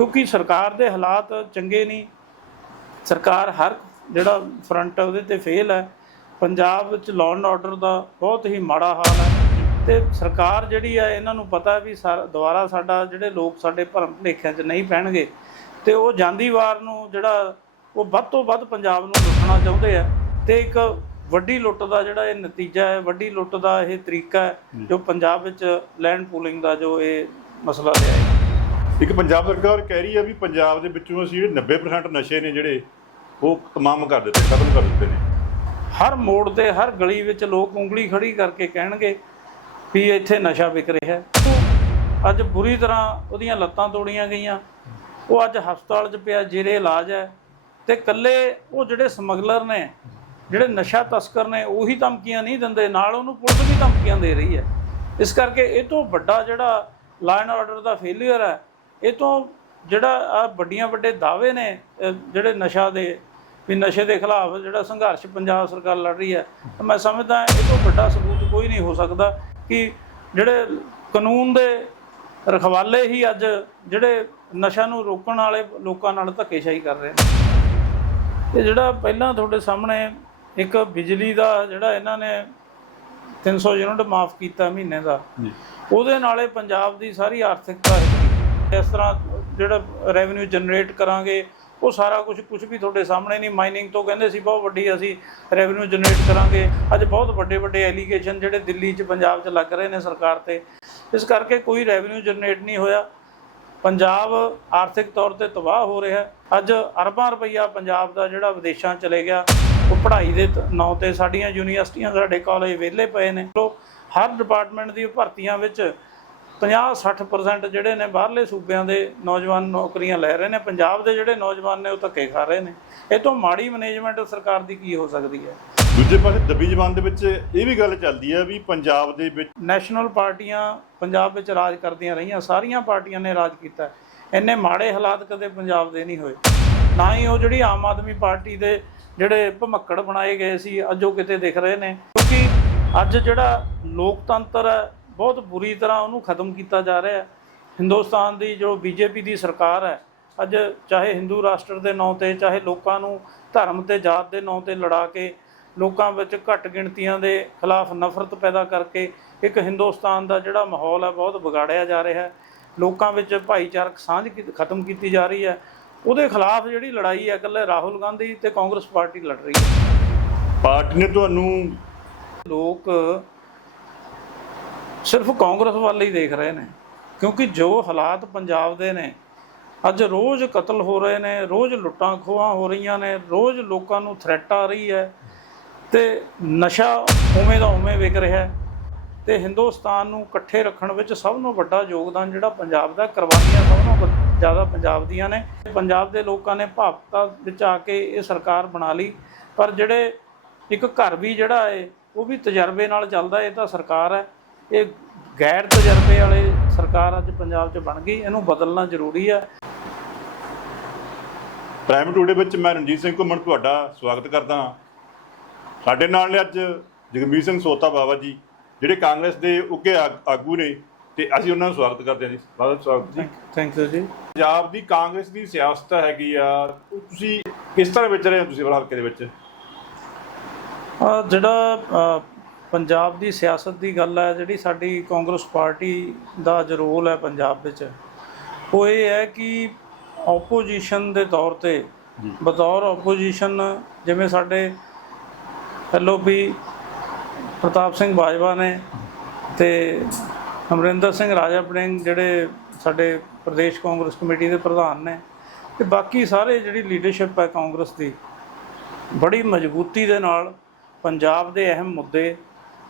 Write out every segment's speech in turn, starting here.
ਕਿਉਂਕਿ ਸਰਕਾਰ ਦੇ ਹਾਲਾਤ ਚੰਗੇ ਨਹੀਂ। ਸਰਕਾਰ ਹਰ ਜਿਹੜਾ ਫਰੰਟ ਉਹਦੇ ਤੇ ਫੇਲ ਹੈ। ਪੰਜਾਬ ਵਿੱਚ ਲਾਅ ਐਂਡ ਆਰਡਰ ਦਾ ਬਹੁਤ ਹੀ ਮਾੜਾ ਹਾਲ ਹੈ। ਤੇ ਸਰਕਾਰ ਜਿਹੜੀ ਹੈ ਇਹਨਾਂ ਨੂੰ ਪਤਾ ਹੈ ਵੀ ਦੁਬਾਰਾ ਸਾਡਾ ਜਿਹੜੇ ਲੋਕ ਸਾਡੇ ਭਰਮ ਭੁਲੇਖਿਆਂ 'ਚ ਨਹੀਂ ਪੈਣਗੇ। ਤੇ ਉਹ ਜਾਂਦੀ ਵਾਰ ਨੂੰ ਜਿਹੜਾ ਉਹ ਵੱਧ ਤੋਂ ਵੱਧ ਪੰਜਾਬ ਨੂੰ ਲੁੱਟਣਾ ਚਾਹੁੰਦੇ ਆ। ਤੇ ਇੱਕ ਵੱਡੀ ਲੁੱਟ ਦਾ ਜਿਹੜਾ ਇਹ ਨਤੀਜਾ ਹੈ ਵੱਡੀ ਲੁੱਟ ਦਾ ਇਹ ਤਰੀਕਾ ਹੈ ਜੋ ਪੰਜਾਬ ਵਿੱਚ ਲੈਂਡ ਪੂਲਿੰਗ ਦਾ ਜੋ ਇਹ ਮਸਲਾ ਲਿਆ ਹੈ। ਇੱਕ ਪੰਜਾਬ ਸਰਕਾਰ ਕਹਿ ਰਹੀ ਹੈ ਵੀ ਪੰਜਾਬ ਦੇ ਵਿੱਚੋਂ ਅਸੀਂ ਜਿਹੜੇ 90% ਨਸ਼ੇ ਨੇ ਜਿਹੜੇ, ਉਹ ਤਮਾਮ ਕਰ ਦਿੱਤੇ, ਖਤਮ ਕਰ ਦਿੱਤੇ ਨੇ। ਹਰ ਮੋੜ ਤੇ, ਹਰ ਗਲੀ ਵਿੱਚ ਲੋਕ ਉਂਗਲੀ ਖੜੀ ਕਰਕੇ ਕਹਿਣਗੇ ਵੀ ਇੱਥੇ ਨਸ਼ਾ ਵਿਕ ਰਿਹਾ ਹੈ। ਅੱਜ ਬੁਰੀ ਤਰ੍ਹਾਂ ਉਹਦੀਆਂ ਲੱਤਾਂ ਤੋੜੀਆਂ ਗਈਆਂ। ਉਹ ਅੱਜ ਹਸਪਤਾਲ 'ਚ ਪਿਆ ਜਿਹੜੇ ਇਲਾਜ ਹੈ। ਤੇ ਕੱਲੇ ਉਹ ਜਿਹੜੇ ਸਮਗਲਰ ਨੇ, ਜਿਹੜੇ ਨਸ਼ਾ ਤਸਕਰ ਨੇ, ਉਹੀ ਧਮਕੀਆਂ ਨਹੀਂ ਦਿੰਦੇ। ਨਾਲ ਉਹਨੂੰ ਪੁਲਿਸ ਵੀ ਧਮਕੀਆਂ ਦੇ ਰਹੀ ਹੈ। ਇਸ ਕਰਕੇ ਇਹ ਤੋਂ ਵੱਡਾ ਜਿਹੜਾ ਲਾਅ ਐਂਡ ਆਰਡਰ ਦਾ ਫੇਲਿਅਰ ਹੈ ਇਹ ਤੋਂ ਜਿਹੜਾ ਆ ਵੱਡੀਆਂ ਵੱਡੇ ਦਾਅਵੇ ਨੇ ਜਿਹੜੇ ਨਸ਼ਾ ਦੇ ਵੀ ਨਸ਼ੇ ਦੇ ਖਿਲਾਫ ਜਿਹੜਾ ਸੰਘਰਸ਼ ਪੰਜਾਬ ਸਰਕਾਰ ਲੜ ਰਹੀ ਹੈ ਮੈਂ ਸਮਝਦਾ ਇਹ ਤੋਂ ਵੱਡਾ ਸਬੂਤ ਕੋਈ ਨਹੀਂ ਹੋ ਸਕਦਾ ਕਿ ਜਿਹੜੇ ਕਾਨੂੰਨ ਦੇ ਰਖਵਾਲੇ ਹੀ ਅੱਜ ਜਿਹੜੇ ਨਸ਼ਾ ਨੂੰ ਰੋਕਣ ਵਾਲੇ ਲੋਕਾਂ ਨਾਲ ਧੱਕੇਸ਼ਾਹੀ ਕਰ ਰਹੇ ਨੇ। ਇਹ ਜਿਹੜਾ ਪਹਿਲਾਂ ਤੁਹਾਡੇ ਸਾਹਮਣੇ ਇੱਕ ਬਿਜਲੀ ਦਾ ਜਿਹੜਾ ਇਹਨਾਂ ਨੇ 300 ਯੂਨਿਟ ਮਾਫ ਕੀਤਾ ਮਹੀਨੇ ਦਾ ਉਹਦੇ ਨਾਲੇ ਪੰਜਾਬ ਦੀ ਸਾਰੀ ਆਰਥਿਕਤਾ ਇਸ ਤਰ੍ਹਾਂ ਜਿਹੜਾ ਰੈਵਨਿਊ ਜਨਰੇਟ ਕਰਾਂਗੇ, ਉਹ ਸਾਰਾ ਕੁਝ ਕੁਝ ਵੀ ਤੁਹਾਡੇ ਸਾਹਮਣੇ ਨਹੀਂ। ਮਾਈਨਿੰਗ ਤੋਂ ਕਹਿੰਦੇ ਸੀ ਬਹੁਤ ਵੱਡੀ ਅਸੀਂ ਰੈਵਨਿਊ ਜਨਰੇਟ ਕਰਾਂਗੇ। ਅੱਜ ਬਹੁਤ ਵੱਡੇ ਵੱਡੇ ਐਲੀਗੇਸ਼ਨ ਜਿਹੜੇ ਦਿੱਲੀ 'ਚ, ਪੰਜਾਬ 'ਚ ਲੱਗ ਰਹੇ ਨੇ ਸਰਕਾਰ ਤੇ। ਇਸ ਕਰਕੇ ਕੋਈ ਰੈਵਨਿਊ ਜਨਰੇਟ ਨਹੀਂ ਹੋਇਆ। ਪੰਜਾਬ ਆਰਥਿਕ ਤੌਰ ਤੇ ਤਬਾਹ ਹੋ ਰਿਹਾ। ਅੱਜ ਅਰਬਾਂ ਰੁਪਈਆ ਪੰਜਾਬ ਦਾ ਜਿਹੜਾ ਵਿਦੇਸ਼ਾਂ ਚਲੇ ਗਿਆ, ਉਹ ਪੜ੍ਹਾਈ ਦੇ ਨਾਂ ਤੇ ਸਾਡੀਆਂ ਯੂਨੀਵਰਸਿਟੀਆਂ ਸਾਡੇ ਕਾਲਜ ਵਿਹਲੇ ਪਏ ਨੇ। ਹਰ ਡਿਪਾਰਟਮੈਂਟ ਦੀ ਭਰਤੀਆਂ ਵਿੱਚ 50-60% ਜਿਹੜੇ ਨੇ ਬਾਹਰਲੇ ਸੂਬਿਆਂ ਦੇ ਨੌਜਵਾਨ ਨੌਕਰੀਆਂ ਲੈ ਰਹੇ ਨੇ ਪੰਜਾਬ ਦੇ ਜਿਹੜੇ ਨੌਜਵਾਨ ਨੇ ਉਹ ਧੱਕੇ ਖਾ ਰਹੇ ਨੇ। ਇਹ ਤੋਂ ਮਾੜੀ ਮੈਨੇਜਮੈਂਟ ਸਰਕਾਰ ਦੀ ਕੀ ਹੋ ਸਕਦੀ ਹੈ? ਦੂਜੇ ਪਾਸੇ ਦੱਬੀ ਜ਼ਬਾਨ ਦੇ ਵਿੱਚ ਇਹ ਵੀ ਗੱਲ ਚੱਲਦੀ ਹੈ ਵੀ ਪੰਜਾਬ ਦੇ ਵਿੱਚ ਨੈਸ਼ਨਲ ਪਾਰਟੀਆਂ ਪੰਜਾਬ ਵਿੱਚ ਰਾਜ ਕਰਦੀਆਂ ਰਹੀਆਂ ਸਾਰੀਆਂ ਪਾਰਟੀਆਂ ਨੇ ਰਾਜ ਕੀਤਾ। ਇੰਨੇ ਮਾੜੇ ਹਾਲਾਤ ਕਦੇ ਪੰਜਾਬ ਦੇ ਨਹੀਂ ਹੋਏ। ਨਾ ਹੀ ਉਹ ਜਿਹੜੀ ਆਮ ਆਦਮੀ ਪਾਰਟੀ ਦੇ ਜਿਹੜੇ ਭਮੱਕੜ ਬਣਾਏ ਗਏ ਸੀ ਅੱਜ ਉਹ ਕਿਤੇ ਦਿਖ ਰਹੇ ਨੇ। ਕਿਉਂਕਿ ਅੱਜ ਜਿਹੜਾ ਲੋਕਤੰਤਰ ਹੈ ਬਹੁਤ ਬੁਰੀ ਤਰ੍ਹਾਂ ਉਹਨੂੰ ਖਤਮ ਕੀਤਾ ਜਾ ਰਿਹਾ ਹੈ। ਹਿੰਦੁਸਤਾਨ ਦੀ ਜੋ ਬੀਜੇਪੀ ਦੀ ਸਰਕਾਰ ਹੈ ਅੱਜ ਚਾਹੇ ਹਿੰਦੂ ਰਾਸ਼ਟਰ ਦੇ ਨਾਂ ਤੇ ਚਾਹੇ ਲੋਕਾਂ ਨੂੰ ਧਰਮ ਤੇ ਜਾਤ ਦੇ ਨਾਂ ਤੇ ਲੜਾ ਕੇ ਲੋਕਾਂ ਵਿੱਚ ਘੱਟ ਗਿਣਤੀਆਂ ਦੇ ਖਿਲਾਫ ਨਫ਼ਰਤ ਪੈਦਾ ਕਰਕੇ ਇੱਕ ਹਿੰਦੁਸਤਾਨ ਦਾ ਜਿਹੜਾ ਮਾਹੌਲ ਹੈ ਬਹੁਤ ਵਿਗਾੜਿਆ ਜਾ ਰਿਹਾ ਹੈ। ਲੋਕਾਂ ਵਿੱਚ ਭਾਈਚਾਰਕ ਸਾਂਝ ਖਤਮ ਕੀਤੀ ਜਾ ਰਹੀ ਹੈ। ਉਹਦੇ ਖਿਲਾਫ ਜਿਹੜੀ ਲੜਾਈ ਹੈ ਇਕੱਲੇ ਰਾਹੁਲ ਗਾਂਧੀ ਤੇ ਕਾਂਗਰਸ ਪਾਰਟੀ ਲੜ ਰਹੀ ਹੈ। ਪਾਰਟੀ ਨੇ ਤੁਹਾਨੂੰ ਲੋਕ ਸਿਰਫ ਕਾਂਗਰਸ ਵੱਲ ਹੀ ਦੇਖ ਰਹੇ ਨੇ, ਕਿਉਂਕਿ ਜੋ ਹਾਲਾਤ ਪੰਜਾਬ ਦੇ ਨੇ, ਅੱਜ ਰੋਜ਼ ਕਤਲ ਹੋ ਰਹੇ ਨੇ, ਰੋਜ਼ ਲੁੱਟਾਂ ਖੋਹਾਂ ਹੋ ਰਹੀਆਂ ਨੇ, ਰੋਜ਼ ਲੋਕਾਂ ਨੂੰ ਥ੍ਰੈਟ ਆ ਰਹੀ ਹੈ ਤੇ ਨਸ਼ਾ ਉਵੇਂ ਦਾ ਉਵੇਂ ਵਿਕ ਰਿਹਾ ਹੈ ਤੇ ਹਿੰਦੁਸਤਾਨ ਨੂੰ ਇਕੱਠੇ ਰੱਖਣ ਵਿੱਚ ਸਭ ਤੋਂ ਵੱਡਾ ਯੋਗਦਾਨ ਜਿਹੜਾ ਪੰਜਾਬ ਦਾ, ਕੁਰਬਾਨੀਆਂ ਸਭ ਤੋਂ ਜ਼ਿਆਦਾ ਪੰਜਾਬ ਦੀਆਂ ਨੇ। ਪੰਜਾਬ ਦੇ ਲੋਕਾਂ ਨੇ ਭਾਵਤਾ ਵਿੱਚ ਆ ਕੇ ਇਹ ਸਰਕਾਰ ਬਣਾ ਲਈ, ਪਰ ਜਿਹੜੇ ਇੱਕ ਘਰ ਵੀ ਜਿਹੜਾ ਹੈ, ਉਹ ਵੀ ਤਜਰਬੇ ਨਾਲ ਚੱਲਦਾ ਇਹ ਤਾਂ ਸਰਕਾਰ ਹੈ। ਇਹ ਗੈਰ ਤਜਰਬੇ ਵਾਲੇ ਸਰਕਾਰ ਅੱਜ ਪੰਜਾਬ 'ਚ ਬਣ ਗਈ ਇਹਨੂੰ ਬਦਲਣਾ ਜ਼ਰੂਰੀ ਹੈ ਪ੍ਰਾਈਮ ਟੂਡੇ ਵਿੱਚ ਮੈਂ ਰਣਜੀਤ ਸਿੰਘ ਘੁੰਮਣ ਤੁਹਾਡਾ ਸਵਾਗਤ ਕਰਦਾ ਹਾਂ। ਸਾਡੇ ਨਾਲ ਨੇ ਅੱਜ ਜਗਮੀਤ ਸਿੰਘ ਸੋਤਾ ਬਾਬਾ ਜੀ ਜਿਹੜੇ ਕਾਂਗਰਸ ਦੇ ਉੱਘੇ ਆਗ- ਨੇ ਤੇ ਅਸੀਂ ਉਹਨਾਂ ਨੂੰ ਸਵਾਗਤ ਕਰਦੇ ਹਾਂ ਜੀ। ਬਹੁਤ ਸਵਾਗਤ ਜੀ ਥੈਂਕ ਯੂ ਜੀ। ਪੰਜਾਬ ਦੀ ਕਾਂਗਰਸ ਦੀ ਸਿਆਸਤ ਹੈਗੀ ਆ ਤੁਸੀਂ ਕਿਸ ਤਰ੍ਹਾਂ ਵਿਚ ਰਹੇ ਹੋ ਤੁਸੀਂ ਹਲਕੇ ਦੇ ਵਿੱਚ? ਜਿਹੜਾ ਪੰਜਾਬ ਦੀ ਸਿਆਸਤ ਦੀ ਗੱਲ ਹੈ ਜਿਹੜੀ ਸਾਡੀ ਕਾਂਗਰਸ ਪਾਰਟੀ ਦਾ ਜੋ ਰੋਲ ਹੈ ਪੰਜਾਬ ਵਿੱਚ ਉਹ ਇਹ ਹੈ ਕਿ ਆਪੋਜੀਸ਼ਨ ਦੇ ਤੌਰ ਤੇ। ਬਤੌਰ ਆਪੋਜੀਸ਼ਨ ਜਿਵੇਂ ਸਾਡੇ ਐਲਓਪੀ ਪ੍ਰਤਾਪ ਸਿੰਘ ਬਾਜਵਾ ਨੇ ਤੇ ਅਮਰਿੰਦਰ ਸਿੰਘ ਰਾਜਾ ਪੜਿੰਗ ਜਿਹੜੇ ਸਾਡੇ ਪ੍ਰਦੇਸ਼ ਕਾਂਗਰਸ ਕਮੇਟੀ ਦੇ ਪ੍ਰਧਾਨ ਨੇ ਤੇ ਬਾਕੀ ਸਾਰੇ ਜਿਹੜੀ ਲੀਡਰਸ਼ਿਪ ਹੈ ਕਾਂਗਰਸ ਦੀ ਬੜੀ ਮਜ਼ਬੂਤੀ ਦੇ ਨਾਲ ਪੰਜਾਬ ਦੇ ਅਹਿਮ ਮੁੱਦੇ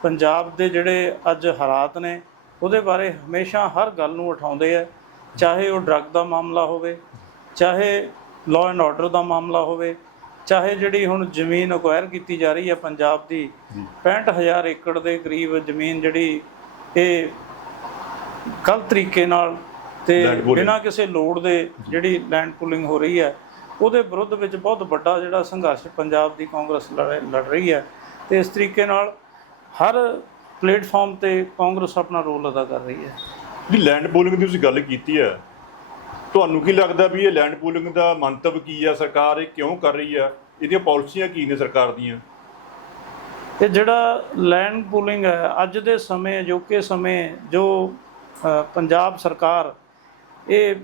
ਪੰਜਾਬ ਦੇ ਜਿਹੜੇ ਅੱਜ ਹਾਲਾਤ ਨੇ ਉਹਦੇ ਬਾਰੇ ਹਮੇਸ਼ਾ ਹਰ ਗੱਲ ਨੂੰ ਉਠਾਉਂਦੇ ਆ। ਚਾਹੇ ਉਹ ਡਰੱਗ ਦਾ ਮਾਮਲਾ ਹੋਵੇ ਚਾਹੇ ਲਾਅ ਐਂਡ ਆਰਡਰ ਦਾ ਮਾਮਲਾ ਹੋਵੇ ਚਾਹੇ ਜਿਹੜੀ ਹੁਣ ਜ਼ਮੀਨ ਅਕਵਾਇਰ ਕੀਤੀ ਜਾ ਰਹੀ ਹੈ ਪੰਜਾਬ ਦੀ 65000 ਏਕੜ ਦੇ ਕਰੀਬ ਜ਼ਮੀਨ ਜਿਹੜੀ ਇਹ ਗਲਤ ਤਰੀਕੇ ਨਾਲ ਤੇ। ਬਿਨਾਂ ਕਿਸੇ ਲੋੜ ਦੇ ਜਿਹੜੀ ਲੈਂਡ ਪੂਲਿੰਗ ਹੋ ਰਹੀ ਹੈ ਉਹਦੇ ਵਿਰੁੱਧ ਵਿੱਚ ਬਹੁਤ ਵੱਡਾ ਜਿਹੜਾ ਸੰਘਰਸ਼ ਪੰਜਾਬ ਦੀ ਕਾਂਗਰਸ ਲੜ ਰਹੀ ਹੈ ਤੇ ਇਸ ਤਰੀਕੇ ਨਾਲ ਹਰ ਪਲੇਟਫਾਰਮ ਤੇ ਕਾਂਗਰਸ ਆਪਣਾ ਰੋਲ ਅਦਾ ਕਰ ਰਹੀ ਹੈ। ਜੀ ਲੈਂਡ ਪੂਲਿੰਗ ਦੀ ਤੁਸੀਂ ਗੱਲ ਕੀਤੀ ਹੈ। ਤੁਹਾਨੂੰ ਕੀ ਲੱਗਦਾ ਵੀ ਇਹ ਲੈਂਡ ਪੂਲਿੰਗ ਦਾ ਮੰਤਵ ਕੀ ਆ ਸਰਕਾਰ ਇਹ ਕਿਉਂ ਕਰ ਰਹੀ ਆ ਇਹਦੀਆਂ ਪਾਲਿਸੀਆਂ ਕੀ ਨੇ ਸਰਕਾਰ ਦੀਆਂ? ਇਹ ਜਿਹੜਾ ਲੈਂਡ ਪੂਲਿੰਗ ਹੈ ਅੱਜ ਦੇ ਸਮੇਂ ਅਜੋਕੇ ਸਮੇਂ ਜੋ ਪੰਜਾਬ ਸਰਕਾਰ ਇਹ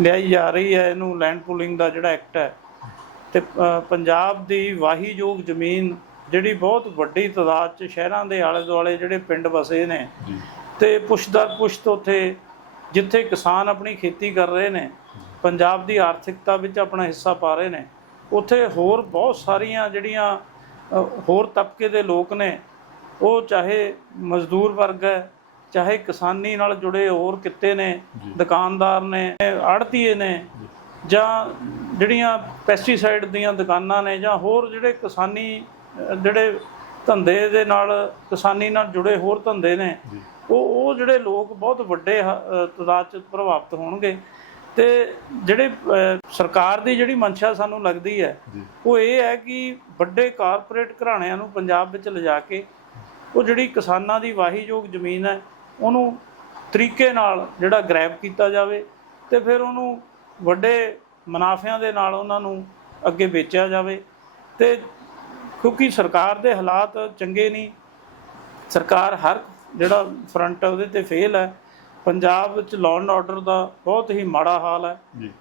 ਲਿਆਈ ਜਾ ਰਹੀ ਹੈ ਇਹਨੂੰ ਲੈਂਡ ਪੂਲਿੰਗ ਦਾ ਜਿਹੜਾ ਐਕਟ ਹੈ। ਤੇ ਪੰਜਾਬ ਦੀ ਵਾਹੀਯੋਗ ਜ਼ਮੀਨ ਜਿਹੜੀ ਬਹੁਤ ਵੱਡੀ ਤਾਦਾਦ 'ਚ ਸ਼ਹਿਰਾਂ ਦੇ ਆਲੇ ਦੁਆਲੇ ਜਿਹੜੇ ਪਿੰਡ ਵਸੇ ਨੇ ਤੇ ਪੁਸ਼ਦਰ ਪੁਸ਼ਤ ਉੱਥੇ ਜਿੱਥੇ ਕਿਸਾਨ ਆਪਣੀ ਖੇਤੀ ਕਰ ਰਹੇ ਨੇ ਪੰਜਾਬ ਦੀ ਆਰਥਿਕਤਾ ਵਿੱਚ ਆਪਣਾ ਹਿੱਸਾ ਪਾ ਰਹੇ ਨੇ ਉੱਥੇ ਹੋਰ ਬਹੁਤ ਸਾਰੀਆਂ ਜਿਹੜੀਆਂ ਹੋਰ ਤਬਕੇ ਦੇ ਲੋਕ ਨੇ ਉਹ ਚਾਹੇ ਮਜ਼ਦੂਰ ਵਰਗ ਹੈ ਚਾਹੇ ਕਿਸਾਨੀ ਨਾਲ ਜੁੜੇ ਹੋਰ ਕਿੱਤੇ ਨੇ। ਦੁਕਾਨਦਾਰ ਨੇ ਆੜਤੀਏ ਨੇ ਜਾਂ ਜਿਹੜੀਆਂ ਪੈਸਟੀਸਾਈਡ ਦੀਆਂ ਦੁਕਾਨਾਂ ਨੇ ਜਾਂ ਹੋਰ ਜਿਹੜੇ ਕਿਸਾਨੀ ਜਿਹੜੇ ਧੰਦੇ ਦੇ ਨਾਲ ਕਿਸਾਨੀ ਨਾਲ ਜੁੜੇ ਹੋਰ ਧੰਦੇ ਨੇ ਉਹ ਉਹ ਜਿਹੜੇ ਲੋਕ ਬਹੁਤ ਵੱਡੇ ਤਾਦਾਦ ਚ ਪ੍ਰਭਾਵਿਤ ਹੋਣਗੇ। ਤੇ ਜਿਹੜੇ ਸਰਕਾਰ ਦੀ ਜਿਹੜੀ ਮਨਸ਼ਾ ਸਾਨੂੰ ਲੱਗਦੀ ਹੈ ਉਹ ਇਹ ਹੈ ਕਿ ਵੱਡੇ ਕਾਰਪੋਰੇਟ ਘਰਾਣਿਆਂ ਨੂੰ ਪੰਜਾਬ ਵਿੱਚ ਲਿਜਾ ਕੇ ਉਹ ਜਿਹੜੀ ਕਿਸਾਨਾਂ ਦੀ ਵਾਹੀਯੋਗ ਜ਼ਮੀਨ ਹੈ ਉਹਨੂੰ ਤਰੀਕੇ ਨਾਲ ਜਿਹੜਾ ਗ੍ਰੈਬ ਕੀਤਾ ਜਾਵੇ ਤੇ ਫਿਰ ਉਹਨੂੰ ਵੱਡੇ ਮੁਨਾਫਿਆਂ ਦੇ ਨਾਲ ਉਹਨਾਂ ਨੂੰ ਅੱਗੇ ਵੇਚਿਆ ਜਾਵੇ। ਤੇ ਕਿਉਂਕਿ ਸਰਕਾਰ ਦੇ ਹਾਲਾਤ ਚੰਗੇ ਨਹੀਂ। ਸਰਕਾਰ ਹਰ ਜਿਹੜਾ ਫਰੰਟ ਹੈ ਉਹਦੇ ਤੇ ਫੇਲ ਹੈ। ਪੰਜਾਬ ਵਿੱਚ ਲਾਅ ਐਂਡ ਆਰਡਰ ਦਾ ਬਹੁਤ ਹੀ ਮਾੜਾ ਹਾਲ ਹੈ।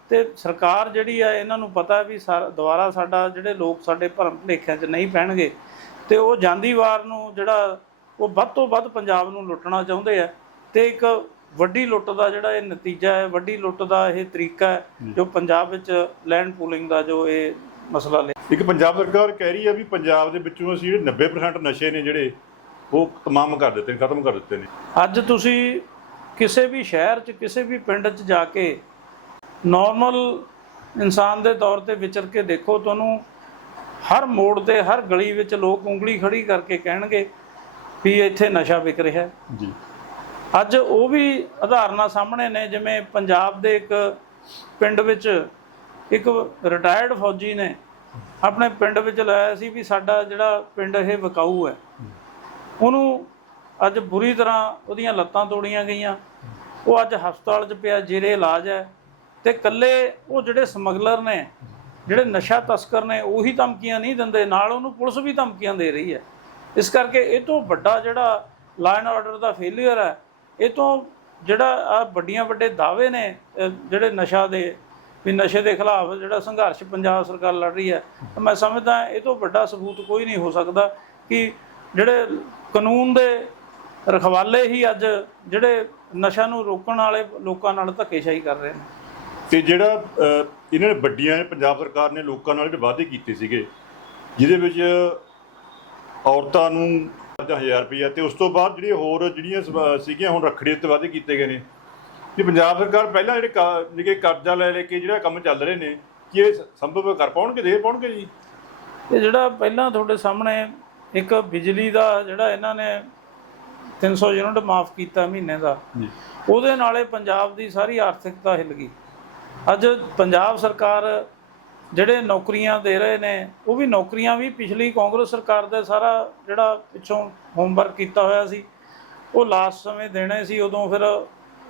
ਤੇ ਸਰਕਾਰ ਜਿਹੜੀ ਆ ਇਹਨਾਂ ਨੂੰ ਪਤਾ ਵੀ ਦੁਬਾਰਾ ਸਾਡਾ ਜਿਹੜੇ ਲੋਕ ਸਾਡੇ ਭਰਮ ਭੁਲੇਖਿਆਂ 'ਚ ਨਹੀਂ ਪੈਣਗੇ। ਤੇ ਉਹ ਜਾਂਦੀ ਵਾਰ ਨੂੰ ਜਿਹੜਾ ਉਹ ਵੱਧ ਤੋਂ ਵੱਧ ਪੰਜਾਬ ਨੂੰ ਲੁੱਟਣਾ ਚਾਹੁੰਦੇ ਆ। ਤੇ ਇੱਕ ਵੱਡੀ ਲੁੱਟ ਦਾ ਜਿਹੜਾ ਇਹ ਨਤੀਜਾ ਹੈ ਵੱਡੀ ਲੁੱਟ ਦਾ ਇਹ ਤਰੀਕਾ ਹੈ ਜੋ। ਪੰਜਾਬ ਵਿੱਚ ਲੈਂਡ ਪੂਲਿੰਗ ਦਾ ਜੋ ਇਹ ਮਸਲਾ ਲੈ ਇੱਕ ਪੰਜਾਬ ਸਰਕਾਰ ਕਹਿ ਰਹੀ ਆ ਵੀ ਪੰਜਾਬ ਦੇ ਵਿੱਚੋਂ ਅਸੀਂ ਜਿਹੜੇ 90% ਨਸ਼ੇ ਨੇ ਜਿਹੜੇ ਉਹ ਤਮਾਮ ਕਰ ਦਿੱਤੇ ਨੇ ਖਤਮ ਕਰ ਦਿੱਤੇ ਨੇ। ਅੱਜ ਤੁਸੀਂ ਕਿਸੇ ਵੀ ਸ਼ਹਿਰ 'ਚ ਕਿਸੇ ਵੀ ਪਿੰਡ 'ਚ ਜਾ ਕੇ ਨਾਰਮਲ ਇਨਸਾਨ ਦੇ ਤੌਰ ਤੇ ਵਿਚਰ ਕੇ ਦੇਖੋ ਤੁਹਾਨੂੰ ਹਰ ਮੋੜ ਤੇ ਹਰ ਗਲੀ ਵਿੱਚ ਲੋਕ ਉਂਗਲੀ ਖੜੀ ਕਰਕੇ ਕਹਿਣਗੇ ਵੀ ਇੱਥੇ ਨਸ਼ਾ ਵਿਕ ਰਿਹਾ ਹੈ। ਜੀ। ਅੱਜ ਉਹ ਵੀ ਉਦਾਹਰਨਾਂ ਸਾਹਮਣੇ ਨੇ ਜਿਵੇਂ ਪੰਜਾਬ ਦੇ ਇੱਕ ਪਿੰਡ ਵਿੱਚ ਇੱਕ ਰਿਟਾਇਰਡ ਫੌਜੀ ਨੇ ਆਪਣੇ ਪਿੰਡ ਵਿੱਚ ਲਾਇਆ ਸੀ ਵੀ ਸਾਡਾ ਜਿਹੜਾ ਪਿੰਡ ਇਹ ਵਿਕਾਊ ਹੈ। ਉਹਨੂੰ ਅੱਜ ਬੁਰੀ ਤਰ੍ਹਾਂ ਉਹਦੀਆਂ ਲੱਤਾਂ ਤੋੜੀਆਂ ਗਈਆਂ। ਉਹ ਅੱਜ ਹਸਪਤਾਲ 'ਚ ਪਿਆ, ਜੇਰੇ ਇਲਾਜ ਹੈ ਤੇ ਕੱਲੇ ਉਹ ਜਿਹੜੇ ਸਮਗਲਰ ਨੇ, ਜਿਹੜੇ ਨਸ਼ਾ ਤਸਕਰ ਨੇ, ਉਹੀ ਧਮਕੀਆਂ ਨਹੀਂ ਦਿੰਦੇ। ਨਾਲ ਉਹਨੂੰ ਪੁਲਿਸ ਵੀ ਧਮਕੀਆਂ ਦੇ ਰਹੀ ਹੈ। ਇਸ ਕਰਕੇ ਇਹ ਤੋਂ ਵੱਡਾ ਜਿਹੜਾ ਲਾਅ ਐਂਡ ਆਰਡਰ ਦਾ ਫੇਲਿਅਰ ਹੈ, ਇਹ ਤੋਂ ਜਿਹੜਾ ਆ ਵੱਡੀਆਂ ਵੱਡੇ ਦਾਅਵੇ ਨੇ ਜਿਹੜੇ ਨਸ਼ਾ ਦੇ ਵੀ ਨਸ਼ੇ ਦੇ ਖਿਲਾਫ ਜਿਹੜਾ ਸੰਘਰਸ਼ ਪੰਜਾਬ ਸਰਕਾਰ ਲੜ ਰਹੀ ਹੈ, ਤਾਂ ਮੈਂ ਸਮਝਦਾ ਇਹ ਤੋਂ ਵੱਡਾ ਸਬੂਤ ਕੋਈ ਨਹੀਂ ਹੋ ਸਕਦਾ ਕਿ ਜਿਹੜੇ ਕਾਨੂੰਨ ਦੇ ਰਖਵਾਲੇ ਹੀ ਅੱਜ ਜਿਹੜੇ ਨਸ਼ਾ ਨੂੰ ਰੋਕਣ ਵਾਲੇ ਲੋਕਾਂ ਨਾਲ ਧੱਕੇਸ਼ਾਹੀ ਕਰ ਰਹੇ ਨੇ। ਤੇ ਜਿਹੜਾ ਇਹਨਾਂ ਨੇ ਵੱਡੀਆਂ ਪੰਜਾਬ ਸਰਕਾਰ ਨੇ ਲੋਕਾਂ ਨਾਲ ਜਿਹੜੇ ਵਾਅਦੇ ਕੀਤੇ ਸੀਗੇ, ਜਿਹਦੇ ਵਿੱਚ ਔਰਤਾਂ ਨੂੰ 1000 ਰੁਪਇਆ ਤੇ ਉਸ ਤੋਂ ਬਾਅਦ ਜਿਹੜੀ ਹੋਰ ਜਿਹੜੀਆਂ ਸੀਗੀਆਂ, ਹੁਣ ਰੱਖੜੀ 'ਤੇ ਵਾਅਦੇ ਕੀਤੇ ਗਏ ਨੇ ਕਿ ਪੰਜਾਬ ਸਰਕਾਰ ਪਹਿਲਾਂ ਜਿਹੜੇ ਜਿਹੜੇ ਕਰਜ਼ਾ ਲੈ ਲੈ ਕੇ ਜਿਹੜਾ ਕੰਮ ਚੱਲ ਰਹੇ ਨੇ ਕਿ ਇਹ ਸੰਭਵ ਕਰ ਪਾਉਣਗੇ ਦੇ ਪਾਉਣਗੇ ਜੀ? ਇਹ ਜਿਹੜਾ ਪਹਿਲਾਂ ਤੁਹਾਡੇ ਸਾਹਮਣੇ ਇੱਕ ਬਿਜਲੀ ਦਾ ਜਿਹੜਾ ਇਹਨਾਂ ਨੇ 300 ਯੂਨਿਟ ਮਾਫ ਕੀਤਾ ਮਹੀਨੇ ਦਾ ਉਹਦੇ ਨਾਲੇ ਪੰਜਾਬ ਦੀ ਸਾਰੀ ਆਰਥਿਕਤਾ ਹਿੱਲ ਗਈ। ਅੱਜ ਪੰਜਾਬ ਸਰਕਾਰ ਜਿਹੜੇ ਨੌਕਰੀਆਂ ਦੇ ਰਹੇ ਨੇ ਉਹ ਵੀ ਨੌਕਰੀਆਂ ਵੀ ਪਿਛਲੀ ਕਾਂਗਰਸ ਸਰਕਾਰ ਦਾ ਸਾਰਾ ਜਿਹੜਾ ਪਿੱਛੋਂ ਹੋਮਵਰਕ ਕੀਤਾ ਹੋਇਆ ਸੀ ਉਹ ਲਾਸਟ ਸਮੇਂ ਦੇਣੇ ਸੀ ਉਦੋਂ ਫਿਰ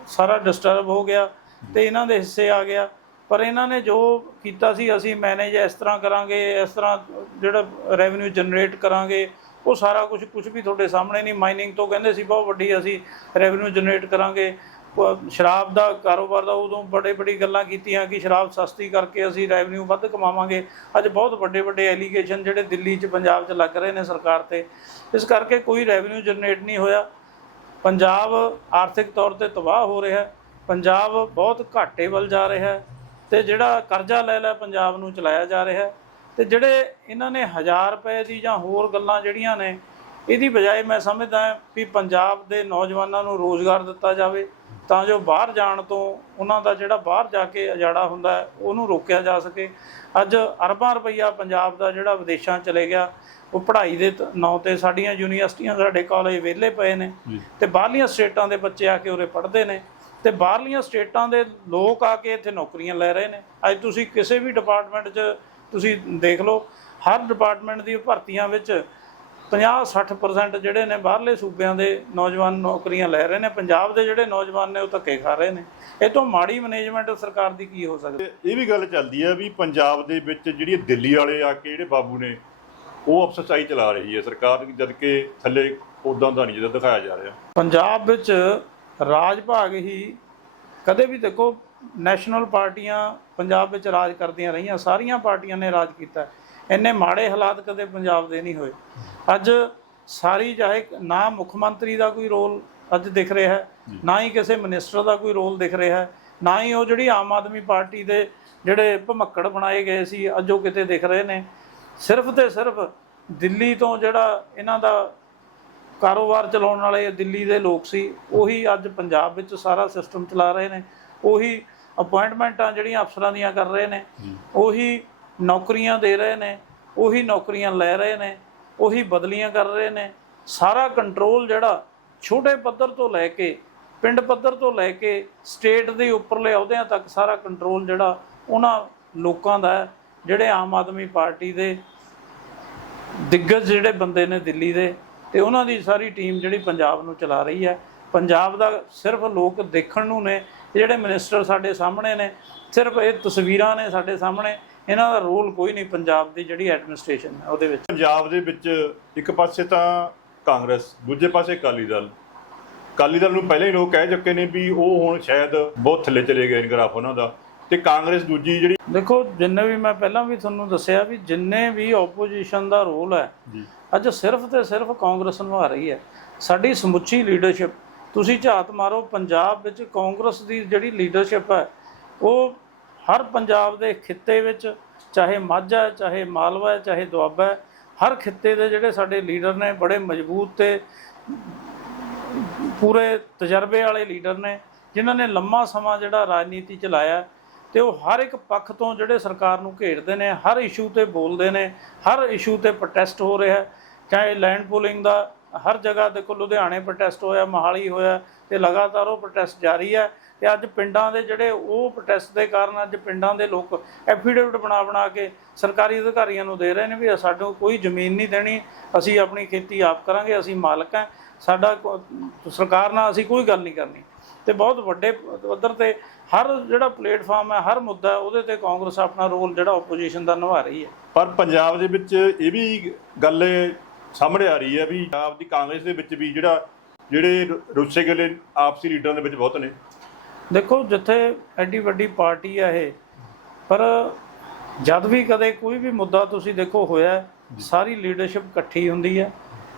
ਸਾਰਾ ਡਿਸਟਰਬ ਹੋ ਗਿਆ ਤੇ ਇਹਨਾਂ ਦੇ ਹਿੱਸੇ ਆ ਗਿਆ। ਪਰ ਇਹਨਾਂ ਨੇ ਜੋ ਕੀਤਾ ਸੀ, ਅਸੀਂ ਮੈਨੇਜ ਇਸ ਤਰ੍ਹਾਂ ਕਰਾਂਗੇ, ਇਸ ਤਰ੍ਹਾਂ ਜਿਹੜਾ ਰੈਵਨਿਊ ਜਨਰੇਟ ਕਰਾਂਗੇ, ਉਹ ਸਾਰਾ ਕੁਝ ਕੁਝ ਵੀ ਤੁਹਾਡੇ ਸਾਹਮਣੇ ਨਹੀਂ। ਮਾਈਨਿੰਗ ਤੋਂ ਕਹਿੰਦੇ ਸੀ, ਬਹੁਤ ਵੱਡੀ ਅਸੀਂ ਰੈਵਨਿਊ ਜਨਰੇਟ ਕਰਾਂਗੇ। ਸ਼ਰਾਬ ਦਾ ਕਾਰੋਬਾਰ ਦਾ ਉਦੋਂ ਬੜੇ ਬੜੀ ਗੱਲਾਂ ਕੀਤੀਆਂ ਕਿ ਸ਼ਰਾਬ ਸਸਤੀ ਕਰਕੇ ਅਸੀਂ ਰੈਵਨਿਊ ਵੱਧ ਕਮਾਵਾਂਗੇ। ਅੱਜ ਬਹੁਤ ਵੱਡੇ ਵੱਡੇ ਐਲੀਗੇਸ਼ਨ ਜਿਹੜੇ ਦਿੱਲੀ 'ਚ, ਪੰਜਾਬ 'ਚ ਲੱਗ ਰਹੇ ਨੇ ਸਰਕਾਰ ਤੇ। ਇਸ ਕਰਕੇ ਕੋਈ ਰੈਵਨਿਊ ਜਨਰੇਟ ਨਹੀਂ ਹੋਇਆ। ਪੰਜਾਬ ਆਰਥਿਕ ਤੌਰ ਤੇ ਤਬਾਹ ਹੋ ਰਿਹਾ ਹੈ। ਪੰਜਾਬ ਬਹੁਤ ਘਾਟੇ ਵੱਲ ਜਾ ਰਿਹਾ ਹੈ ਤੇ ਜਿਹੜਾ ਕਰਜ਼ਾ ਲੈ ਲੈ ਪੰਜਾਬ ਨੂੰ ਚਲਾਇਆ ਜਾ ਰਿਹਾ ਹੈ ਤੇ ਜਿਹੜੇ ਇਹਨਾਂ ਨੇ 1000 ਰੁਪਏ ਦੀ ਜਾਂ ਹੋਰ ਗੱਲਾਂ ਜਿਹੜੀਆਂ ਨੇ ਇਹਦੀ ਬਜਾਏ ਮੈਂ ਸਮਝਦਾ ਵੀ ਪੰਜਾਬ ਦੇ ਨੌਜਵਾਨਾਂ ਨੂੰ ਰੋਜ਼ਗਾਰ ਦਿੱਤਾ ਜਾਵੇ ਤਾਂ ਜੋ ਬਾਹਰ ਜਾਣ ਤੋਂ ਉਹਨਾਂ ਦਾ ਜਿਹੜਾ ਬਾਹਰ ਜਾ ਕੇ ਅਜਾੜਾ ਹੁੰਦਾ ਉਹਨੂੰ ਰੋਕਿਆ ਜਾ ਸਕੇ। ਅੱਜ ਅਰਬਾਂ ਰੁਪਈਆ ਪੰਜਾਬ ਦਾ ਜਿਹੜਾ ਵਿਦੇਸ਼ਾਂ ਚਲੇ ਗਿਆ ਉਹ ਪੜ੍ਹਾਈ ਦੇ ਨਾਂ ਤੇ ਸਾਡੀਆਂ ਯੂਨੀਵਰਸਿਟੀਆਂ ਸਾਡੇ ਕਾਲਜ ਵਿਹਲੇ ਪਏ ਨੇ ਤੇ ਬਾਹਰਲੀਆਂ ਸਟੇਟਾਂ ਦੇ ਬੱਚੇ ਆ ਕੇ ਉਰੇ ਪੜ੍ਹਦੇ ਨੇ ਤੇ ਬਾਹਰਲੀਆਂ ਸਟੇਟਾਂ ਦੇ ਲੋਕ ਆ ਕੇ ਇੱਥੇ ਨੌਕਰੀਆਂ ਲੈ ਰਹੇ ਨੇ। ਅੱਜ ਤੁਸੀਂ ਕਿਸੇ ਵੀ ਡਿਪਾਰਟਮੈਂਟ 'ਚ ਤੁਸੀਂ ਦੇਖ ਲਓ ਹਰ ਡਿਪਾਰਟਮੈਂਟ ਦੀ ਭਰਤੀਆਂ ਵਿੱਚ 50-60% ਜਿਹੜੇ ਨੇ ਬਾਹਰਲੇ ਸੂਬਿਆਂ ਦੇ ਨੌਜਵਾਨ ਨੌਕਰੀਆਂ ਲੈ ਰਹੇ ਨੇ। ਪੰਜਾਬ ਦੇ ਜਿਹੜੇ ਨੌਜਵਾਨ ਨੇ ਉਹ ਧੱਕੇ ਖਾ ਰਹੇ ਨੇ। ਇਹ ਤੋਂ ਮਾੜੀ ਮੈਨੇਜਮੈਂਟ ਸਰਕਾਰ ਦੀ ਕੀ ਹੋ ਸਕਦੀ? ਇਹ ਵੀ ਗੱਲ ਚੱਲਦੀ ਹੈ ਵੀ ਪੰਜਾਬ ਦੇ ਵਿੱਚ ਜਿਹੜੀ ਦਿੱਲੀ ਵਾਲੇ ਆ ਕੇ ਜਿਹੜੇ ਬਾਬੂ ਨੇ ਉਹ ਅਫਸਰਸ਼ਾਹੀ ਚਲਾ ਰਹੀ ਹੈ ਸਰਕਾਰ ਜਦ ਕਿ ਥੱਲੇ ਉਦਾਂ ਦਾ ਨਹੀਂ ਜਿਹੜਾ ਦਿਖਾਇਆ ਜਾ ਰਿਹਾ। ਪੰਜਾਬ ਵਿੱਚ ਰਾਜ ਭਾਗ ਹੀ ਕਦੇ ਵੀ ਦੇਖੋ ਨੈਸ਼ਨਲ ਪਾਰਟੀਆਂ ਪੰਜਾਬ ਵਿੱਚ ਰਾਜ ਕਰਦੀਆਂ ਰਹੀਆਂ। ਸਾਰੀਆਂ ਪਾਰਟੀਆਂ ਨੇ ਰਾਜ ਕੀਤਾ। ਇੰਨੇ ਮਾੜੇ ਹਾਲਾਤ ਕਦੇ ਪੰਜਾਬ ਦੇ ਨਹੀਂ ਹੋਏ। ਅੱਜ ਸਾਰੀ ਚਾਹੇ ਨਾ ਮੁੱਖ ਮੰਤਰੀ ਦਾ ਕੋਈ ਰੋਲ ਅੱਜ ਦਿਖ ਰਿਹਾ ਹੈ ਨਾ ਹੀ ਕਿਸੇ ਮਿਨਿਸਟਰ ਦਾ ਕੋਈ ਰੋਲ ਦਿਖ ਰਿਹਾ ਹੈ ਨਾ ਹੀ ਉਹ ਜਿਹੜੀ ਆਮ ਆਦਮੀ ਪਾਰਟੀ ਦੇ ਜਿਹੜੇ ਭਮੱਕੜ ਬਣਾਏ ਗਏ ਸੀ ਅੱਜ ਉਹ ਕਿਤੇ ਦਿਖ ਰਹੇ ਨੇ। ਸਿਰਫ ਤੇ ਸਿਰਫ ਦਿੱਲੀ ਤੋਂ ਜਿਹੜਾ ਇਹਨਾਂ ਦਾ ਕਾਰੋਬਾਰ ਚਲਾਉਣ ਵਾਲੇ ਦਿੱਲੀ ਦੇ ਲੋਕ ਸੀ ਉਹੀ ਅੱਜ ਪੰਜਾਬ ਵਿੱਚ ਸਾਰਾ ਸਿਸਟਮ ਚਲਾ ਰਹੇ ਨੇ। ਉਹੀ ਅਪਾਇੰਟਮੈਂਟਾਂ ਜਿਹੜੀਆਂ ਅਫਸਰਾਂ ਦੀਆਂ ਕਰ ਰਹੇ ਨੇ। ਉਹੀ ਨੌਕਰੀਆਂ ਦੇ ਰਹੇ ਨੇ ਉਹੀ ਨੌਕਰੀਆਂ ਲੈ ਰਹੇ ਨੇ ਉਹੀ ਬਦਲੀਆਂ ਕਰ ਰਹੇ ਨੇ। ਸਾਰਾ ਕੰਟਰੋਲ ਜਿਹੜਾ ਛੋਟੇ ਪੱਧਰ ਤੋਂ ਲੈ ਕੇ ਪਿੰਡ ਪੱਧਰ ਤੋਂ ਲੈ ਕੇ ਸਟੇਟ ਦੇ ਉੱਪਰਲੇ ਅਹੁਦਿਆਂ ਤੱਕ ਸਾਰਾ ਕੰਟਰੋਲ ਜਿਹੜਾ ਉਹਨਾਂ ਲੋਕਾਂ ਦਾ ਹੈ, ਜਿਹੜੇ ਆਮ ਆਦਮੀ ਪਾਰਟੀ ਦੇ ਦਿੱਗਜ ਜਿਹੜੇ ਬੰਦੇ ਨੇ ਦਿੱਲੀ ਦੇ ਤੇ ਉਹਨਾਂ ਦੀ ਸਾਰੀ ਟੀਮ ਜਿਹੜੀ ਪੰਜਾਬ ਨੂੰ ਚਲਾ ਰਹੀ ਹੈ। ਪੰਜਾਬ ਦਾ ਸਿਰਫ ਲੋਕ ਦੇਖਣ ਨੂੰ ਨੇ ਜਿਹੜੇ ਮਿਨਿਸਟਰ ਸਾਡੇ ਸਾਹਮਣੇ ਨੇ ਸਿਰਫ ਇਹ ਤਸਵੀਰਾਂ ਨੇ ਸਾਡੇ ਸਾਹਮਣੇ ਇਹਨਾਂ ਦਾ ਰੋਲ ਕੋਈ ਨਹੀਂ ਪੰਜਾਬ ਦੀ ਜਿਹੜੀ ਐਡਮਿਨਿਸਟ੍ਰੇਸ਼ਨ ਹੈ ਉਹਦੇ ਵਿੱਚ। ਪੰਜਾਬ ਦੇ ਵਿੱਚ ਇੱਕ ਪਾਸੇ ਤਾਂ ਕਾਂਗਰਸ ਦੂਜੇ ਪਾਸੇ ਅਕਾਲੀ ਦਲ। ਅਕਾਲੀ ਦਲ ਨੂੰ ਪਹਿਲਾਂ ਹੀ ਲੋਕ ਕਹਿ ਚੁੱਕੇ ਨੇ ਵੀ ਉਹ ਹੁਣ ਸ਼ਾਇਦ ਬਹੁਤ ਥੱਲੇ ਚਲੇ ਗਏ ਨੇ ਗ੍ਰਾਫ ਉਹਨਾਂ ਦਾ। ਤੇ ਕਾਂਗਰਸ ਦੂਜੀ ਜਿਹੜੀ ਦੇਖੋ ਜਿੰਨੇ ਵੀ ਮੈਂ ਪਹਿਲਾਂ ਵੀ ਤੁਹਾਨੂੰ ਦੱਸਿਆ ਵੀ ਜਿੰਨੇ ਵੀ ਆਪੋਜੀਸ਼ਨ ਦਾ ਰੋਲ ਹੈ ਅੱਜ ਸਿਰਫ ਤੇ ਸਿਰਫ ਕਾਂਗਰਸ ਨਿਭਾ ਰਹੀ ਹੈ। ਸਾਡੀ ਸਮੁੱਚੀ ਲੀਡਰਸ਼ਿਪ ਤੁਸੀਂ ਝਾਤ ਮਾਰੋ ਪੰਜਾਬ ਵਿੱਚ ਕਾਂਗਰਸ ਦੀ ਜਿਹੜੀ ਲੀਡਰਸ਼ਿਪ ਹੈ ਉਹ ਹਰ ਪੰਜਾਬ ਦੇ ਖਿੱਤੇ ਵਿੱਚ, ਚਾਹੇ ਮਾਝਾ ਹੈ, ਚਾਹੇ ਮਾਲਵਾ ਹੈ, ਚਾਹੇ ਦੁਆਬਾ ਹੈ, ਹਰ ਖਿੱਤੇ ਦੇ ਜਿਹੜੇ ਸਾਡੇ ਲੀਡਰ ਨੇ ਬੜੇ ਮਜ਼ਬੂਤ ਤੇ ਪੂਰੇ ਤਜਰਬੇ ਵਾਲੇ ਲੀਡਰ ਨੇ, ਜਿਨ੍ਹਾਂ ਨੇ ਲੰਮਾ ਸਮਾਂ ਜਿਹੜਾ ਰਾਜਨੀਤੀ ਚਲਾਇਆ ਤੇ ਉਹ ਹਰ ਇੱਕ ਪੱਖ ਤੋਂ ਜਿਹੜੇ ਸਰਕਾਰ ਨੂੰ ਘੇਰਦੇ ਨੇ, ਹਰ ਇਸ਼ੂ ਤੇ ਬੋਲਦੇ ਨੇ, ਹਰ ਇਸ਼ੂ ਤੇ ਪ੍ਰੋਟੈਸਟ ਹੋ ਰਿਹਾ ਚਾਹੇ ਲੈਂਡ ਪੂਲਿੰਗ ਦਾ ਹਰ ਜਗ੍ਹਾ ਦੇਖੋ ਲੁਧਿਆਣੇ ਪ੍ਰੋਟੈਸਟ ਹੋਇਆ, ਮਹਾਲੀ ਹੋਇਆ ਤੇ ਲਗਾਤਾਰ ਉਹ ਪ੍ਰੋਟੈਸਟ ਜਾਰੀ ਹੈ ਤੇ ਅੱਜ ਪਿੰਡਾਂ ਦੇ ਜਿਹੜੇ ਉਹ ਪ੍ਰੋਟੈਸਟ ਦੇ ਕਾਰਨ ਅੱਜ ਪਿੰਡਾਂ ਦੇ ਲੋਕ ਐਫੀਡੇਵਿਟ ਬਣਾ ਬਣਾ ਕੇ ਸਰਕਾਰੀ ਅਧਿਕਾਰੀਆਂ ਨੂੰ ਦੇ ਰਹੇ ਨੇ ਵੀ ਸਾਨੂੰ ਕੋਈ ਜ਼ਮੀਨ ਨਹੀਂ ਦੇਣੀ, ਅਸੀਂ ਆਪਣੀ ਖੇਤੀ ਆਪ ਕਰਾਂਗੇ, ਅਸੀਂ ਮਾਲਕ ਹਾਂ, ਸਾਡਾ ਸਰਕਾਰ ਨਾਲ ਅਸੀਂ ਕੋਈ ਗੱਲ ਨਹੀਂ ਕਰਨੀ। ਤੇ ਬਹੁਤ ਵੱਡੇ ਪੱਧਰ ਤੇ ਹਰ ਜਿਹੜਾ ਪਲੇਟਫਾਰਮ ਹੈ, ਹਰ ਮੁੱਦਾ ਉਹਦੇ ਤੇ ਕਾਂਗਰਸ ਆਪਣਾ ਰੋਲ ਜਿਹੜਾ ਆਪੋਜੀਸ਼ਨ ਦਾ ਨਿਭਾ ਰਹੀ ਹੈ। ਪਰ ਪੰਜਾਬ ਦੇ ਵਿੱਚ ਇਹ ਵੀ ਗੱਲ ਸਾਹਮਣੇ ਆ ਰਹੀ ਹੈ ਵੀ ਪੰਜਾਬ ਦੀ ਕਾਂਗਰਸ ਦੇ ਵਿੱਚ ਵੀ ਜਿਹੜਾ ਜਿਹੜੇ ਰੁੱਸੇ ਗਲੇ ਆਪਸੀ ਲੀਡਰਾਂ ਦੇ ਵਿੱਚ ਬਹੁਤ ਨੇ। ਦੇਖੋ ਜਿੱਥੇ ਐਡੀ ਵੱਡੀ ਪਾਰਟੀ ਹੈ ਇਹ ਪਰ ਜਦ ਵੀ ਕਦੇ ਕੋਈ ਵੀ ਮੁੱਦਾ ਤੁਸੀਂ ਦੇਖੋ ਹੋਇਆ ਸਾਰੀ ਲੀਡਰਸ਼ਿਪ ਇਕੱਠੀ ਹੁੰਦੀ ਹੈ।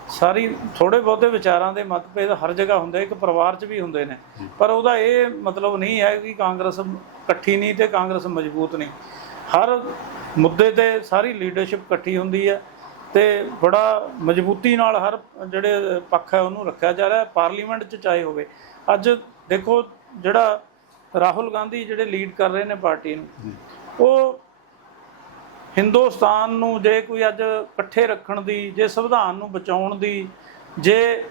ਸਾਰੀ ਥੋੜੇ ਬਹੁਤੇ ਵਿਚਾਰਾਂ ਦੇ ਮਤਭੇਦ ਹਰ ਜਗ੍ਹਾ ਹੁੰਦੇ ਇੱਕ ਪਰਿਵਾਰ 'ਚ ਵੀ ਹੁੰਦੇ ਨੇ। ਪਰ ਉਹਦਾ ਇਹ ਮਤਲਬ ਨਹੀਂ ਹੈ ਕਿ ਕਾਂਗਰਸ ਇਕੱਠੀ ਨਹੀਂ ਤੇ ਕਾਂਗਰਸ ਮਜ਼ਬੂਤ ਨਹੀਂ। ਹਰ ਮੁੱਦੇ ਤੇ ਸਾਰੀ ਲੀਡਰਸ਼ਿਪ ਇਕੱਠੀ ਹੁੰਦੀ ਹੈ। ਤੇ ਬੜਾ ਮਜ਼ਬੂਤੀ ਨਾਲ ਹਰ ਜਿਹੜੇ ਪੱਖ ਹੈ ਉਹਨੂੰ ਰੱਖਿਆ ਜਾ ਰਿਹਾ ਪਾਰਲੀਮੈਂਟ 'ਚ ਚਾਹੇ ਹੋਵੇ। ਅੱਜ ਦੇਖੋ ਜਿਹੜਾ ਰਾਹੁਲ ਗਾਂਧੀ ਜਿਹੜੇ ਲੀਡ ਕਰ ਰਹੇ ਨੇ ਪਾਰਟੀ ਨੂੰ ਉਹ ਹਿੰਦੁਸਤਾਨ ਨੂੰ ਜੇ ਕੋਈ ਅੱਜ ਇਕੱਠੇ ਰੱਖਣ ਦੀ ਜੇ ਸੰਵਿਧਾਨ ਨੂੰ ਬਚਾਉਣ ਦੀ ਜੇ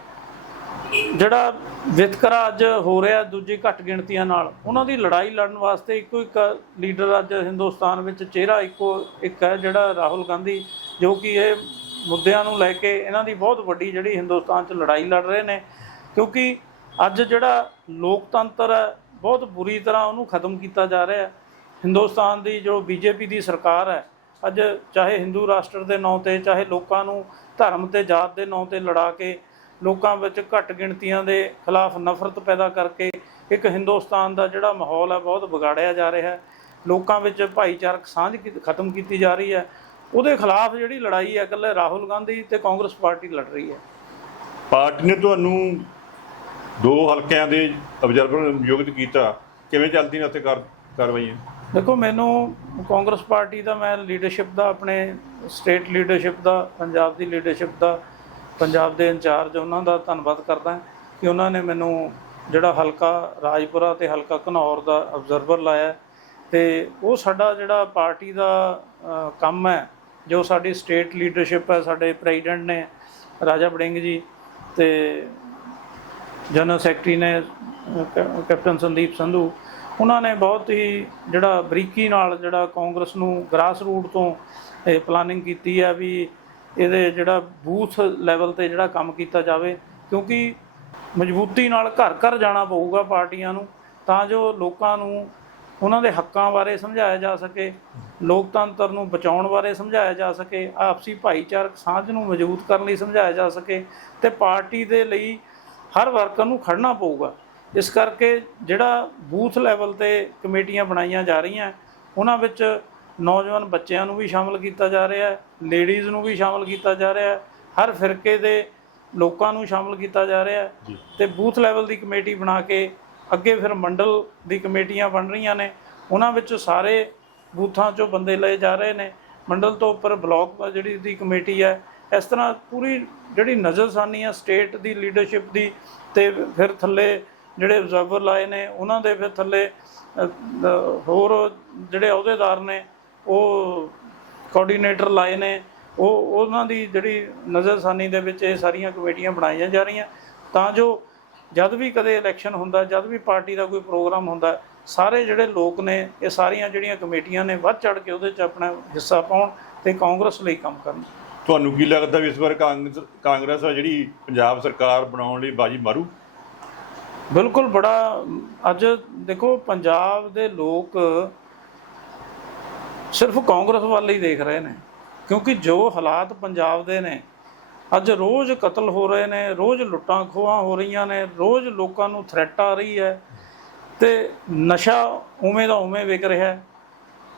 ਜਿਹੜਾ ਵਿਤਕਰਾ ਅੱਜ ਹੋ ਰਿਹਾ ਦੂਜੀ ਘੱਟ ਗਿਣਤੀਆਂ ਨਾਲ, ਉਹਨਾਂ ਦੀ ਲੜਾਈ ਲੜਨ ਵਾਸਤੇ ਇੱਕੋ ਇੱਕ ਲੀਡਰ ਅੱਜ ਹਿੰਦੁਸਤਾਨ ਵਿੱਚ ਚਿਹਰਾ ਇੱਕੋ ਇੱਕ ਹੈ, ਜਿਹੜਾ ਰਾਹੁਲ ਗਾਂਧੀ, ਜੋ ਕਿ ਇਹ ਮੁੱਦਿਆਂ ਨੂੰ ਲੈ ਕੇ ਇਹਨਾਂ ਦੀ ਬਹੁਤ ਵੱਡੀ ਜਿਹੜੀ ਹਿੰਦੁਸਤਾਨ 'ਚ ਲੜਾਈ ਲੜ ਰਹੇ ਨੇ, ਕਿਉਂਕਿ ਅੱਜ ਜਿਹੜਾ ਲੋਕਤੰਤਰ ਹੈ, ਬਹੁਤ ਬੁਰੀ ਤਰ੍ਹਾਂ ਉਹਨੂੰ ਖਤਮ ਕੀਤਾ ਜਾ ਰਿਹਾ ਹੈ। ਹਿੰਦੁਸਤਾਨ ਦੀ ਜੋ ਬੀਜੇਪੀ ਦੀ ਸਰਕਾਰ ਹੈ, ਅੱਜ ਚਾਹੇ ਹਿੰਦੂ ਰਾਸ਼ਟਰ ਦੇ ਨਾਂ ਤੇ, ਚਾਹੇ ਲੋਕਾਂ ਨੂੰ ਧਰਮ ਤੇ ਜਾਤ ਦੇ ਨਾਂ ਤੇ ਲੜਾ ਕੇ ਲੋਕਾਂ ਵਿੱਚ ਘੱਟ ਗਿਣਤੀਆਂ ਦੇ ਖਿਲਾਫ ਨਫ਼ਰਤ ਪੈਦਾ ਕਰਕੇ ਇੱਕ ਹਿੰਦੁਸਤਾਨ ਦਾ ਜਿਹੜਾ ਮਾਹੌਲ ਹੈ ਬਹੁਤ ਵਿਗਾੜਿਆ ਜਾ ਰਿਹਾ ਹੈ। ਲੋਕਾਂ ਵਿੱਚ ਭਾਈਚਾਰਕ ਸਾਂਝ ਖਤਮ ਕੀਤੀ ਜਾ ਰਹੀ ਹੈ। ਉਹਦੇ ਖਿਲਾਫ ਜਿਹੜੀ ਲੜਾਈ ਹੈ ਇਕੱਲੇ ਰਾਹੁਲ ਗਾਂਧੀ ਤੇ ਕਾਂਗਰਸ ਪਾਰਟੀ ਲੜ ਰਹੀ ਹੈ। ਪਾਰਟੀ ਨੇ ਤੁਹਾਨੂੰ ਦੋ ਹਲਕਿਆਂ ਦੇ ਅਬਜ਼ਰਵਰ ਨਿਯੁਕਤ ਕੀਤਾ। ਕਿਵੇਂ ਚੱਲਦੀ ਨੇ ਉੱਥੇ ਕਾਰ ਕਾਰਵਾਈਆਂ? ਦੇਖੋ ਮੈਨੂੰ ਕਾਂਗਰਸ ਪਾਰਟੀ ਦਾ ਮੈਂ ਲੀਡਰਸ਼ਿਪ ਦਾ ਆਪਣੇ ਸਟੇਟ ਲੀਡਰਸ਼ਿਪ ਦਾ ਪੰਜਾਬ ਦੀ ਲੀਡਰਸ਼ਿਪ ਦਾ ਪੰਜਾਬ ਦੇ ਇੰਚਾਰਜ ਉਹਨਾਂ ਦਾ ਧੰਨਵਾਦ ਕਰਦਾ ਕਿ ਉਹਨਾਂ ਨੇ ਮੈਨੂੰ ਜਿਹੜਾ ਹਲਕਾ ਰਾਜਪੁਰਾ ਤੇ ਹਲਕਾ ਘਨੌਰ ਦਾ ਅਬਜ਼ਰਵਰ ਲਾਇਆ ਤੇ ਉਹ ਸਾਡਾ ਜਿਹੜਾ ਪਾਰਟੀ ਦਾ ਕੰਮ ਹੈ, ਜੋ ਸਾਡੀ ਸਟੇਟ ਲੀਡਰਸ਼ਿਪ ਹੈ, ਸਾਡੇ ਪ੍ਰੈਜ਼ੀਡੈਂਟ ਨੇ, ਰਾਜਾ ਬੜਿੰਗ ਜੀ ਤੇ ਜਨਰਲ ਸੈਕਟਰੀ ਨੇ ਕੈ- ਕੈਪਟਨ ਸੰਦੀਪ ਸੰਧੂ, ਉਹਨਾਂ ਨੇ ਬਹੁਤ ਹੀ ਜਿਹੜਾ ਬਰੀਕੀ ਨਾਲ ਜਿਹੜਾ ਕਾਂਗਰਸ ਨੂੰ ਗ੍ਰਾਸ ਰੂਟ ਤੋਂ ਇਹ ਪਲਾਨਿੰਗ ਕੀਤੀ ਹੈ ਵੀ ਇਹਦੇ ਜਿਹੜਾ ਬੂਥ ਲੈਵਲ ਤੇ ਜਿਹੜਾ ਕੰਮ ਕੀਤਾ ਜਾਵੇ, ਕਿਉਂਕਿ ਮਜ਼ਬੂਤੀ ਨਾਲ ਘਰ ਘਰ ਜਾਣਾ ਪਊਗਾ ਪਾਰਟੀਆਂ ਨੂੰ, ਤਾਂ ਜੋ ਲੋਕਾਂ ਨੂੰ ਉਹਨਾਂ ਦੇ ਹੱਕਾਂ ਬਾਰੇ ਸਮਝਾਇਆ ਜਾ ਸਕੇ, ਲੋਕਤੰਤਰ ਨੂੰ ਬਚਾਉਣ ਬਾਰੇ ਸਮਝਾਇਆ ਜਾ ਸਕੇ, ਆਪਸੀ ਭਾਈਚਾਰਕ ਸਾਂਝ ਨੂੰ ਮਜ਼ਬੂਤ ਕਰਨ ਲਈ ਸਮਝਾਇਆ ਜਾ ਸਕੇ, ਤੇ ਪਾਰਟੀ ਦੇ ਲਈ ਹਰ ਵਰਕਰ ਨੂੰ ਖੜਨਾ ਪਊਗਾ। ਇਸ ਕਰਕੇ ਜਿਹੜਾ ਬੂਥ ਲੈਵਲ ਤੇ ਕਮੇਟੀਆਂ ਬਣਾਈਆਂ ਜਾ ਰਹੀਆਂ, ਉਹਨਾਂ ਵਿੱਚ ਨੌਜਵਾਨ ਬੱਚਿਆਂ ਨੂੰ ਵੀ ਸ਼ਾਮਲ ਕੀਤਾ ਜਾ ਰਿਹਾ ਹੈ ਲੇਡੀਜ਼ ਨੂੰ ਵੀ ਸ਼ਾਮਲ ਕੀਤਾ ਜਾ ਰਿਹਾ ਹੈ ਹਰ ਫਿਰਕੇ ਦੇ ਲੋਕਾਂ ਨੂੰ ਸ਼ਾਮਲ ਕੀਤਾ ਜਾ ਰਿਹਾ ਹੈ ਤੇ ਬੂਥ ਲੈਵਲ ਦੀ ਕਮੇਟੀ ਬਣਾ ਕੇ ਅੱਗੇ ਫਿਰ ਮੰਡਲ ਦੀ ਕਮੇਟੀਆਂ ਬਣ ਰਹੀਆਂ ਨੇ। ਉਹਨਾਂ ਵਿੱਚ ਸਾਰੇ ਬੂਥਾਂ 'ਚੋਂ ਬੰਦੇ ਲਏ ਜਾ ਰਹੇ ਨੇ। ਮੰਡਲ ਤੋਂ ਉੱਪਰ ਬਲਾਕ ਜਿਹੜੀ ਦੀ ਕਮੇਟੀ ਹੈ ਇਸ ਤਰ੍ਹਾਂ ਪੂਰੀ ਜਿਹੜੀ ਨਜ਼ਰਸਾਨੀ ਆ ਸਟੇਟ ਦੀ ਲੀਡਰਸ਼ਿਪ ਦੀ ਤੇ ਫਿਰ ਥੱਲੇ ਜਿਹੜੇ ਅਬਜ਼ਰਵਰ ਲਾਏ ਨੇ ਉਹਨਾਂ ਦੇ ਫਿਰ ਥੱਲੇ ਹੋਰ ਜਿਹੜੇ ਅਹੁਦੇਦਾਰ ਨੇ ਉਹ ਕੋਆਰਡੀਨੇਟਰ ਲਾਏ ਨੇ ਉਹ ਉਹਨਾਂ ਦੀ ਜਿਹੜੀ ਨਜ਼ਰਸਾਨੀ ਦੇ ਵਿੱਚ ਇਹ ਸਾਰੀਆਂ ਕਮੇਟੀਆਂ ਬਣਾਈਆਂ ਜਾ ਰਹੀਆਂ। ਤਾਂ ਜੋ ਜਦ ਵੀ ਕਦੇ ਇਲੈਕਸ਼ਨ ਹੁੰਦਾ ਜਦ ਵੀ ਪਾਰਟੀ ਦਾ ਕੋਈ ਪ੍ਰੋਗਰਾਮ ਹੁੰਦਾ ਸਾਰੇ ਜਿਹੜੇ ਲੋਕ ਨੇ ਇਹ ਸਾਰੀਆਂ ਜਿਹੜੀਆਂ ਕਮੇਟੀਆਂ ਨੇ ਵੱਧ ਚੜ ਕੇ ਉਹਦੇ 'ਚ ਆਪਣਾ ਹਿੱਸਾ ਪਾਉਣ ਤੇ ਕਾਂਗਰਸ ਲਈ ਕੰਮ ਕਰਨ। ਤੁਹਾਨੂੰ ਕੀ ਲੱਗਦਾ ਵੀ ਇਸ ਵਾਰ ਕਾਂਗਰਸ ਆ ਜਿਹੜੀ ਪੰਜਾਬ ਸਰਕਾਰ ਬਣਾਉਣ ਲਈ ਬਾਜੀ ਮਾਰੂ? ਬਿਲਕੁਲ ਬੜਾ ਅੱਜ ਦੇਖੋ ਪੰਜਾਬ ਦੇ ਲੋਕ ਸਿਰਫ ਕਾਂਗਰਸ ਵੱਲ ਹੀ ਦੇਖ ਰਹੇ ਨੇ, ਕਿਉਂਕਿ ਜੋ ਹਾਲਾਤ ਪੰਜਾਬ ਦੇ ਨੇ, ਅੱਜ ਰੋਜ਼ ਕਤਲ ਹੋ ਰਹੇ ਨੇ, ਰੋਜ਼ ਲੁੱਟਾਂ ਖੋਹਾਂ ਹੋ ਰਹੀਆਂ ਨੇ, ਰੋਜ਼ ਲੋਕਾਂ ਨੂੰ ਥ੍ਰੈਟ ਆ ਰਹੀ ਹੈ ਤੇ ਨਸ਼ਾ ਉਵੇਂ ਦਾ ਉਵੇਂ ਵਿਕ ਰਿਹਾ ਹੈ।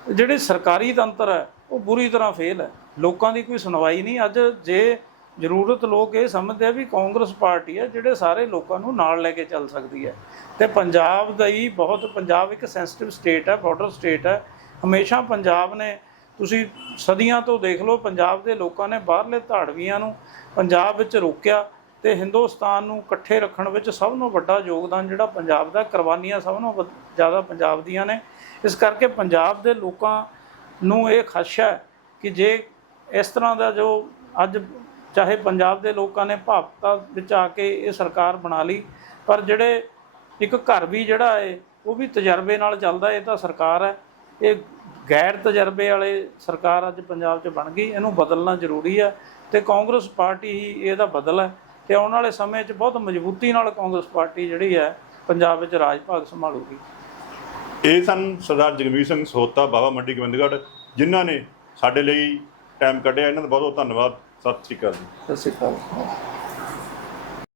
ਜਿਹੜੇ ਸਰਕਾਰੀ ਤੰਤਰ ਹੈ, ਉਹ ਬੁਰੀ ਤਰ੍ਹਾਂ ਫੇਲ ਹੈ। ਲੋਕਾਂ ਦੀ ਕੋਈ ਸੁਣਵਾਈ ਨਹੀਂ। ਅੱਜ ਜੇ ਜ਼ਰੂਰਤ ਲੋਕ ਇਹ ਸਮਝਦੇ ਆ ਵੀ ਕਾਂਗਰਸ ਪਾਰਟੀ ਹੈ, ਜਿਹੜੇ ਸਾਰੇ ਲੋਕਾਂ ਨੂੰ ਨਾਲ ਲੈ ਕੇ ਚੱਲ ਸਕਦੀ ਹੈ। ਤੇ ਪੰਜਾਬ ਦਾ ਹੀ ਬਹੁਤ, ਪੰਜਾਬ ਇੱਕ ਸੈਂਸਿਟਿਵ ਸਟੇਟ ਹੈ ਬਾਰਡਰ ਸਟੇਟ ਹੈ। ਹਮੇਸ਼ਾ ਪੰਜਾਬ ਨੇ, ਤੁਸੀਂ ਸਦੀਆਂ ਤੋਂ ਦੇਖ ਲਓ, ਪੰਜਾਬ ਦੇ ਲੋਕਾਂ ਨੇ ਬਾਹਰਲੇ ਧਾੜਵੀਆਂ ਨੂੰ ਪੰਜਾਬ ਵਿੱਚ ਰੋਕਿਆ ਤੇ ਹਿੰਦੁਸਤਾਨ ਨੂੰ ਇਕੱਠੇ ਰੱਖਣ ਵਿੱਚ ਸਭ ਤੋਂ ਵੱਡਾ ਯੋਗਦਾਨ ਜਿਹੜਾ ਪੰਜਾਬ ਦਾ, ਕੁਰਬਾਨੀਆਂ ਸਭ ਤੋਂ ਵੱਧ- ਜ਼ਿਆਦਾ ਪੰਜਾਬ ਦੀਆਂ ਨੇ। ਇਸ ਕਰਕੇ ਪੰਜਾਬ ਦੇ ਲੋਕਾਂ ਨੂੰ ਇਹ ਖਦਸ਼ਾ ਹੈ ਕਿ ਜੇ ਇਸ ਤਰ੍ਹਾਂ ਦਾ ਜੋ ਅੱਜ ਚਾਹੇ ਪੰਜਾਬ ਦੇ ਲੋਕਾਂ ਨੇ ਭਾਵਤਾ ਵਿੱਚ ਆ ਕੇ ਇਹ ਸਰਕਾਰ ਬਣਾ ਲਈ, ਪਰ ਜਿਹੜੇ ਇੱਕ ਘਰ ਵੀ ਜਿਹੜਾ ਹੈ, ਉਹ ਵੀ ਤਜਰਬੇ ਨਾਲ ਚੱਲਦਾ, ਇਹ ਤਾਂ ਸਰਕਾਰ ਹੈ। ਇਹ ਗੈਰ ਤਜਰਬੇ ਵਾਲੇ ਸਰਕਾਰ ਅੱਜ ਪੰਜਾਬ 'ਚ ਬਣ ਗਈ ਇਹਨੂੰ ਬਦਲਣਾ ਜ਼ਰੂਰੀ ਹੈ ਤੇ ਕਾਂਗਰਸ ਪਾਰਟੀ ਹੀ ਇਹਦਾ ਬਦਲ ਹੈ ਤੇ ਆਉਣ ਵਾਲੇ ਸਮੇਂ 'ਚ ਬਹੁਤ ਮਜ਼ਬੂਤੀ ਨਾਲ ਕਾਂਗਰਸ ਪਾਰਟੀ ਜਿਹੜੀ ਹੈ ਪੰਜਾਬ ਵਿੱਚ ਰਾਜ ਭਾਗ ਸੰਭਾਲੂਗੀ। ਇਹ ਸਨ ਸਰਦਾਰ ਜਗਮੀਤ ਸਿੰਘ ਸੋਤਾ ਬਾਬਾ ਮੰਡੀ ਗੋਬਿੰਦਗੜ੍ਹ ਜਿਨ੍ਹਾਂ ਨੇ ਸਾਡੇ ਲਈ ਟਾਈਮ ਕੱਢਿਆ। ਇਹਨਾਂ ਦਾ ਬਹੁਤ ਬਹੁਤ ਧੰਨਵਾਦ। ਸਤਿ ਸ਼੍ਰੀ ਅਕਾਲ ਸਤਿ ਸ਼੍ਰੀ ਅਕਾਲ।